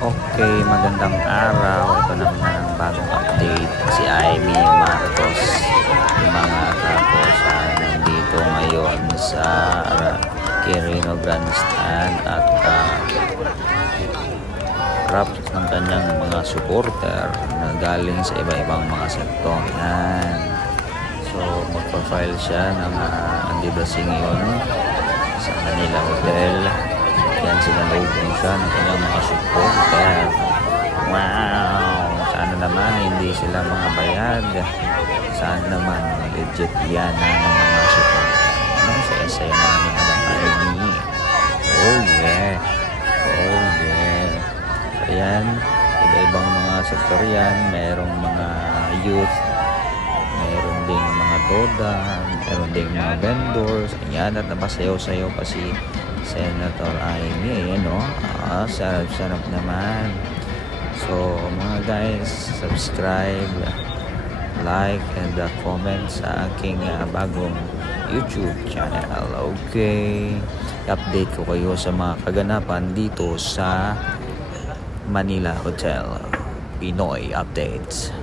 Okay, magandang araw. Ito naman na ang bagong update. Si Amy Marcos, mga tapos nandito ngayon sa Quirino Grandstand at craft ng kanyang mga supporter na galing sa iba-ibang mga sektor. Yan. So, magpa-file siya ng andibasi ngayon sa Manila Hotel. Yan, sinalubong siya ng kanyang mga supporter. Wow! Sana naman hindi sila mga bayad. Sana naman legit yan ng mga supporter. Saya-saya naman yung Madam Amy. Oh yeah! Oh yeah! Ayan, iba-ibang mga sektor yan. Merong mga youth, meron ding mga toda, meron ding mga vendors. Ayan, at napasayaw-sayaw pa si Senator Amy. Ayan o, sarap-sarap naman. So mga guys, subscribe, like, and comment sa aking bagong YouTube channel. Okay, update ko kayo sa mga kaganapan dito sa Manila Hotel. Pinoy Updates.